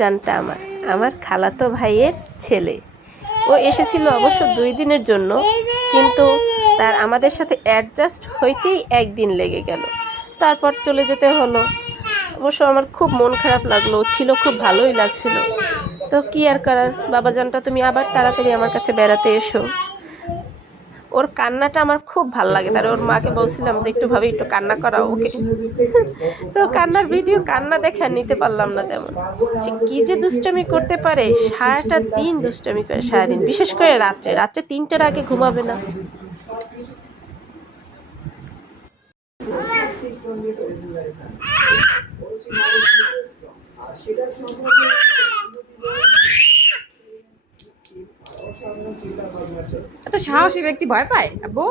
জানটা আমার আমার খালাতো ভাইয়ের ছেলে। ও এসেছিল অবশ্য 2 দিনের জন্য, কিন্তু তার আমাদের সাথে অ্যাডজাস্ট হইতেই 1 দিন লেগে গেল, তারপর চলে যেতে হলো। অবশ্য আমার খুব মন খারাপ লাগলো, ছিল খুব ভালোই লাগছিল। তো কি আর করার, বাবাজানটা তুমি আবার তাড়াতাড়ি আমার কাছে বেড়াতে এসো। ওর কান্নাটা আমার খুব ভালো লাগে, তার ওর মাকে বলছিলাম যে একটু ভাবে একটু কান্না করাও ওকে। তো কান্নার ভিডিও কান্না দেখে আর নিতে পারলাম না তেমন। সে কি যে দুষ্টামি করতে পারে, সারাটা দিন দুষ্টামি করে, সারাদিন, বিশেষ করে রাত্রে রাত্রে 3টার আগে ঘুমাবে না। এত সাহসী ব্যক্তি ভয় পায় আব্বু?